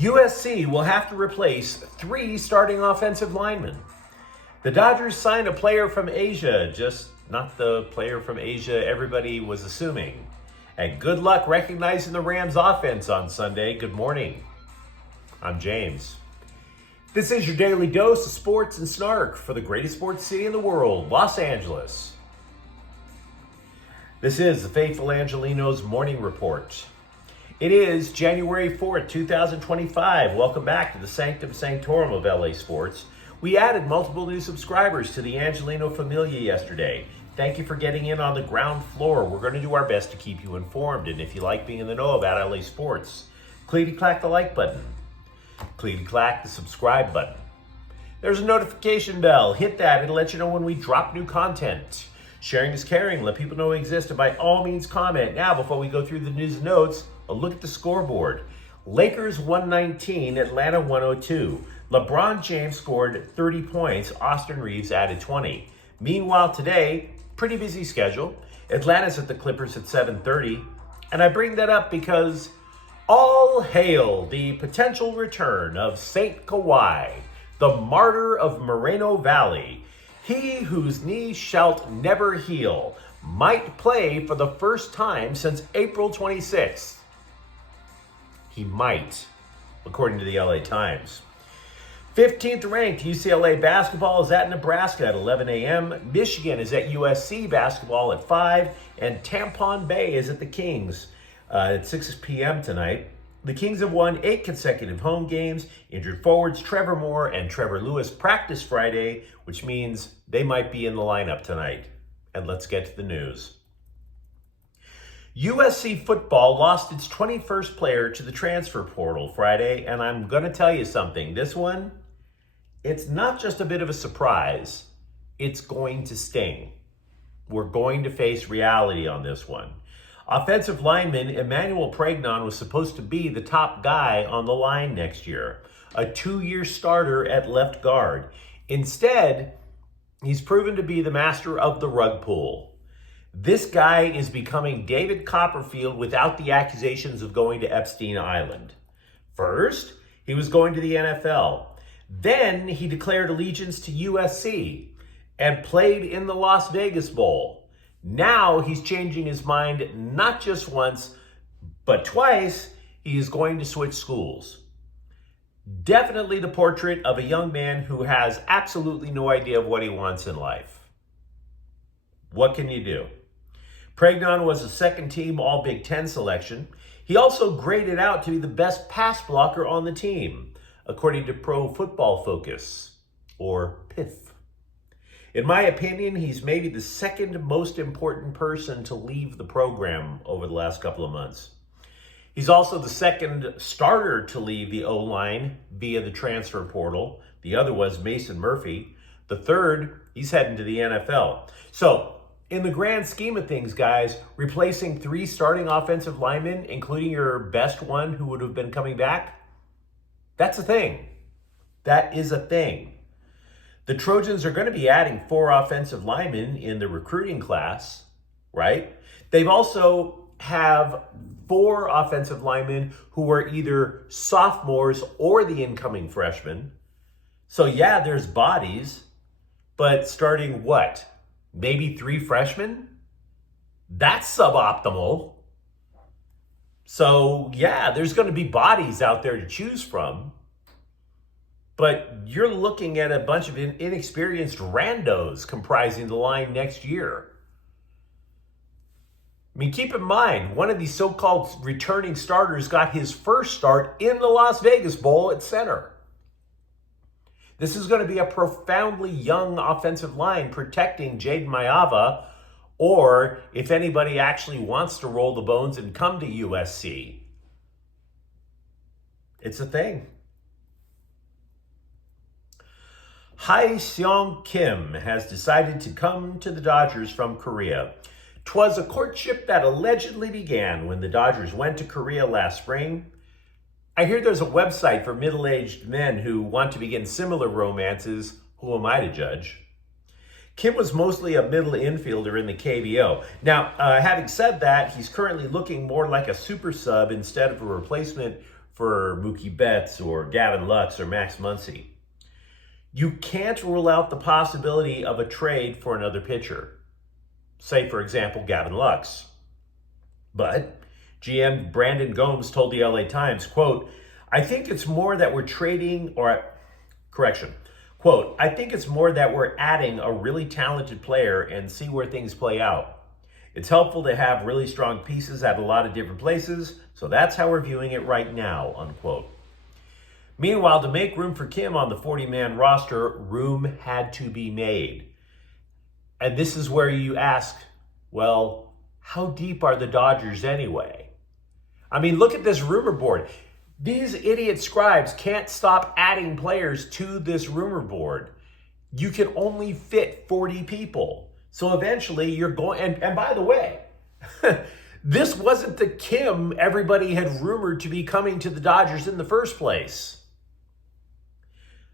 USC will have to replace 3 starting offensive linemen. The Dodgers signed a player from Asia, just not the player from Asia everybody was assuming. And good luck recognizing the Rams offense on Sunday. Good morning. I'm James. This is your daily dose of sports and snark for the greatest sports city in the world, Los Angeles. This is the Faithful Angelenos Morning Report. It is January 4th, 2025. Welcome back to the Sanctum Sanctorum of LA Sports. We added multiple new subscribers to the Angeleno Familia yesterday. Thank you for getting in on the ground floor. We're going to do our best to keep you informed. And if you like being in the know about LA sports, clickety-clack the like button. Clickety-clack the subscribe button. There's a notification bell. Hit that. It'll let you know when we drop new content. Sharing is caring. Let people know we exist. And by all means, comment. Now, before we go through the news and notes, a look at the scoreboard. Lakers 119, Atlanta 102. LeBron James scored 30 points. Austin Reeves added 20. Meanwhile, today, pretty busy schedule. Atlanta's at the Clippers at 7:30. And I bring that up because all hail the potential return of Saint Kawhi, the martyr of Moreno Valley. He whose knee shalt never heal might play for the first time since April 26th. He might, according to the LA Times. 15th ranked UCLA basketball is at Nebraska at 11 a.m. Michigan is at USC basketball at 5. And Tampon Bay is at the Kings at 6 p.m. tonight. The Kings have won 8 consecutive home games. Injured forwards Trevor Moore and Trevor Lewis practice Friday, which means they might be in the lineup tonight. And let's get to the news. USC football lost its 21st player to the transfer portal Friday, and I'm going to tell you something. This one, it's not just a bit of a surprise. It's going to sting. We're going to face reality on this one. Offensive lineman Emmanuel Pregnon was supposed to be the top guy on the line next year, a 2-year starter at left guard. Instead, he's proven to be the master of the rug pull. This guy is becoming David Copperfield without the accusations of going to Epstein Island. First, he was going to the NFL. Then he declared allegiance to USC and played in the Las Vegas Bowl. Now he's changing his mind not just once, but twice. He is going to switch schools. Definitely the portrait of a young man who has absolutely no idea of what he wants in life. What can you do? Pregnon was a second-team All-Big Ten selection. He also graded out to be the best pass blocker on the team, according to Pro Football Focus, or PIF. In my opinion, he's maybe the second most important person to leave the program over the last couple of months. He's also the second starter to leave the O-line via the transfer portal. The other was Mason Murphy. The third, he's heading to the NFL. So, in the grand scheme of things, guys, replacing 3 starting offensive linemen, including your best one who would have been coming back, that's a thing. That is a thing. The Trojans are going to be adding 4 offensive linemen in the recruiting class, right? They've also have 4 offensive linemen who are either sophomores or the incoming freshmen. So yeah, there's bodies, but starting what? Maybe 3 freshmen? That's suboptimal. So yeah, there's going to be bodies out there to choose from. But you're looking at a bunch of inexperienced randos comprising the line next year. I mean, keep in mind, one of these so-called returning starters got his first start in the Las Vegas Bowl at center. This is going to be a profoundly young offensive line protecting Jaden Mayava, or if anybody actually wants to roll the bones and come to USC. It's a thing. Hae Seong Kim has decided to come to the Dodgers from Korea. 'Twas a courtship that allegedly began when the Dodgers went to Korea last spring. I hear there's a website for middle-aged men who want to begin similar romances. Who am I to judge? Kim was mostly a middle infielder in the KBO. Now, having said that, he's currently looking more like a super sub instead of a replacement for Mookie Betts or Gavin Lux or Max Muncy. You can't rule out the possibility of a trade for another pitcher. Say, for example, Gavin Lux. But GM Brandon Gomes told the LA Times, quote, I think it's more that we're trading, or correction, quote, I think it's more that we're adding a really talented player and see where things play out. It's helpful to have really strong pieces at a lot of different places, so that's how we're viewing it right now, unquote. Meanwhile, to make room for Kim on the 40-man roster, room had to be made. And this is where you ask, well, how deep are the Dodgers anyway? I mean, look at this rumor board. These idiot scribes can't stop adding players to this rumor board. You can only fit 40 people. So eventually you're going, and by the way, this wasn't the Kim everybody had rumored to be coming to the Dodgers in the first place.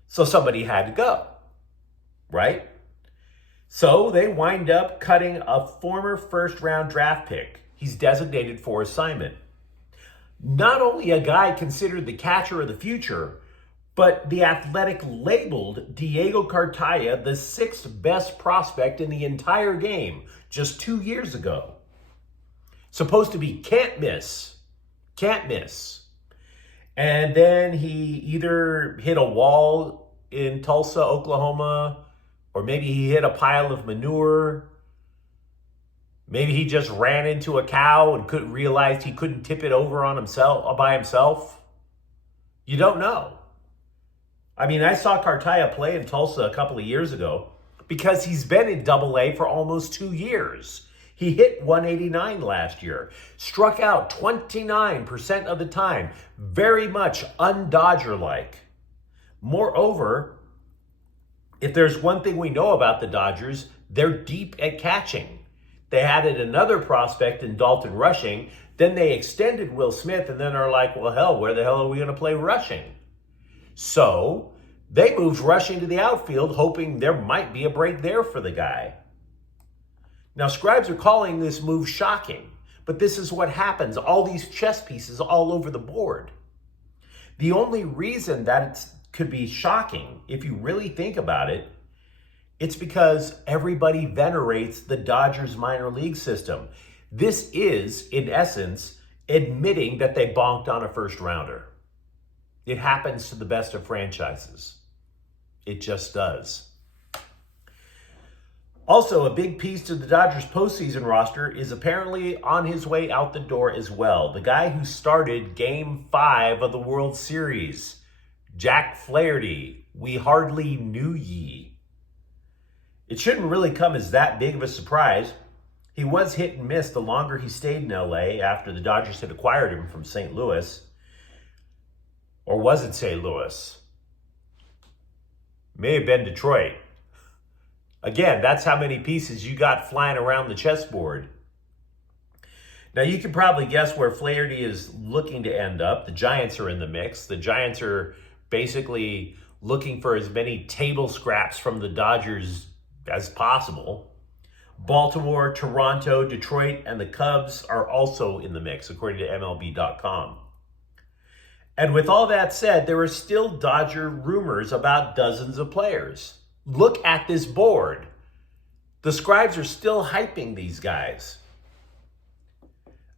So somebody had to go, right? So they wind up cutting a former first-round draft pick. He's designated for assignment. Not only a guy considered the catcher of the future, but The Athletic labeled Diego Cartaya the 6th best prospect in the entire game just 2 years ago. Supposed to be can't miss. And then he either hit a wall in Tulsa, Oklahoma, or maybe he hit a pile of manure. Maybe he just ran into a cow and realized he couldn't tip it over on himself by himself. You don't know. I mean, I saw Cartaya play in Tulsa a couple of years ago because he's been in Double-A for almost 2 years. He hit 189 last year, struck out 29% of the time, very much un-Dodger-like. Moreover, if there's one thing we know about the Dodgers, they're deep at catching. They added another prospect in Dalton Rushing, then they extended Will Smith, and then are like, well, hell, where the hell are we going to play Rushing? So they moved Rushing to the outfield, hoping there might be a break there for the guy. Now, scribes are calling this move shocking, but this is what happens. All these chess pieces all over the board. The only reason that it could be shocking, if you really think about it, it's because everybody venerates the Dodgers minor league system. This is, in essence, admitting that they bonked on a first rounder. It happens to the best of franchises. It just does. Also, a big piece to the Dodgers postseason roster is apparently on his way out the door as well. The guy who started Game 5 of the World Series, Jack Flaherty. We hardly knew ye. It shouldn't really come as that big of a surprise. He was hit and miss the longer he stayed in LA after the Dodgers had acquired him from St. Louis. Or was it St. Louis? May have been Detroit. Again, that's how many pieces you got flying around the chessboard. Now, you can probably guess where Flaherty is looking to end up. The Giants are in the mix. The Giants are basically looking for as many table scraps from the Dodgers as possible. Baltimore, Toronto, Detroit, and the Cubs are also in the mix, according to MLB.com. And with all that said, there are still Dodger rumors about dozens of players. Look at this board. The scribes are still hyping these guys.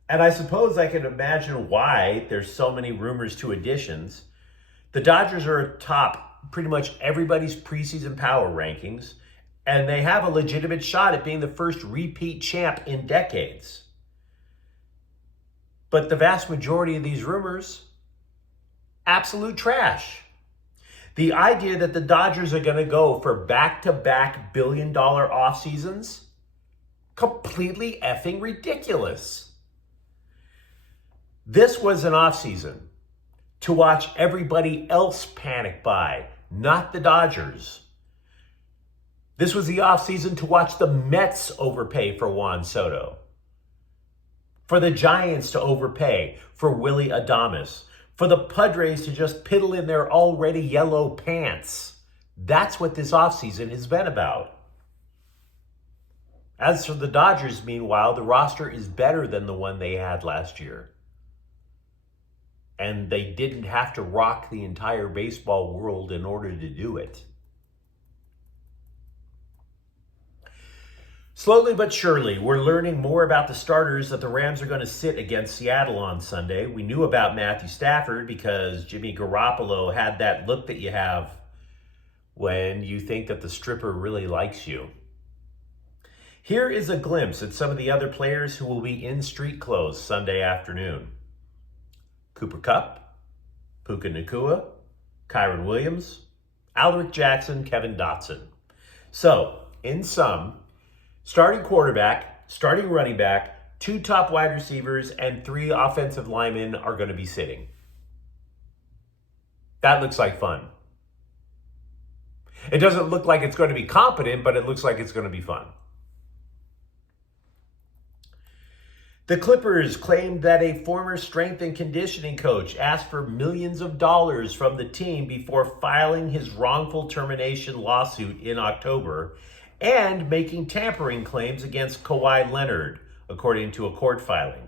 And I suppose I can imagine why there's so many rumors to additions. The Dodgers are atop pretty much everybody's preseason power rankings, and they have a legitimate shot at being the first repeat champ in decades. But the vast majority of these rumors, absolute trash. The idea that the Dodgers are going to go for back-to-back billion-dollar off seasons, completely effing ridiculous. This was an off season to watch everybody else panic buy, not the Dodgers. This was the off season to watch the Mets overpay for Juan Soto, for the Giants to overpay for Willie Adames, for the Padres to just piddle in their already yellow pants. That's what this offseason has been about. As for the Dodgers, meanwhile, the roster is better than the one they had last year. and they didn't have to rock the entire baseball world in order to do it. Slowly but surely, we're learning more about the starters that the Rams are going to sit against Seattle on Sunday. We knew about Matthew Stafford because Jimmy Garoppolo had that look that you have when you think that the stripper really likes you. Here is a glimpse at some of the other players who will be in street clothes Sunday afternoon. Cooper Kupp, Puka Nacua, Kyron Williams, Alaric Jackson, Kevin Dotson. So, in sum, starting quarterback, starting running back, 2 top wide receivers, and 3 offensive linemen are going to be sitting. That looks like fun. It doesn't look like it's going to be competent, but it looks like it's going to be fun. The Clippers claimed that a former strength and conditioning coach asked for millions of dollars from the team before filing his wrongful termination lawsuit in October and making tampering claims against Kawhi Leonard, according to a court filing.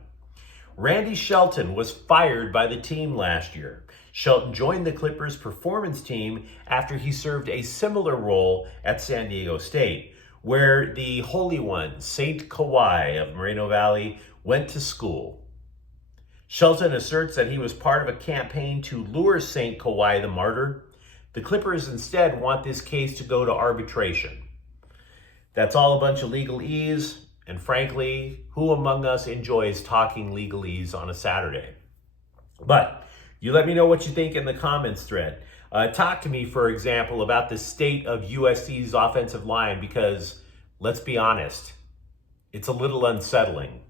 Randy Shelton was fired by the team last year. Shelton joined the Clippers' performance team after he served a similar role at San Diego State, where the Holy One, Saint Kawhi of Moreno Valley, went to school. Shelton asserts that he was part of a campaign to lure Saint Kawhi the Martyr. The Clippers instead want this case to go to arbitration. That's all a bunch of legalese, and frankly, who among us enjoys talking legalese on a Saturday? But you let me know what you think in the comments thread. Talk to me, for example, about the state of USC's offensive line because, let's be honest, it's a little unsettling.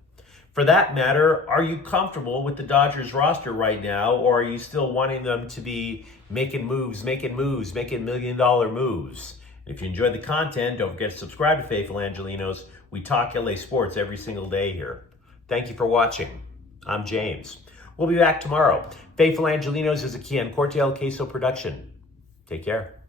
For that matter, are you comfortable with the Dodgers roster right now, or are you still wanting them to be making million-dollar moves? If you enjoyed the content, don't forget to subscribe to Faithful Angelenos. We talk LA sports every single day here. Thank you for watching. I'm James. We'll be back tomorrow. Faithful Angelenos is a Kian Corte El Queso production. Take care.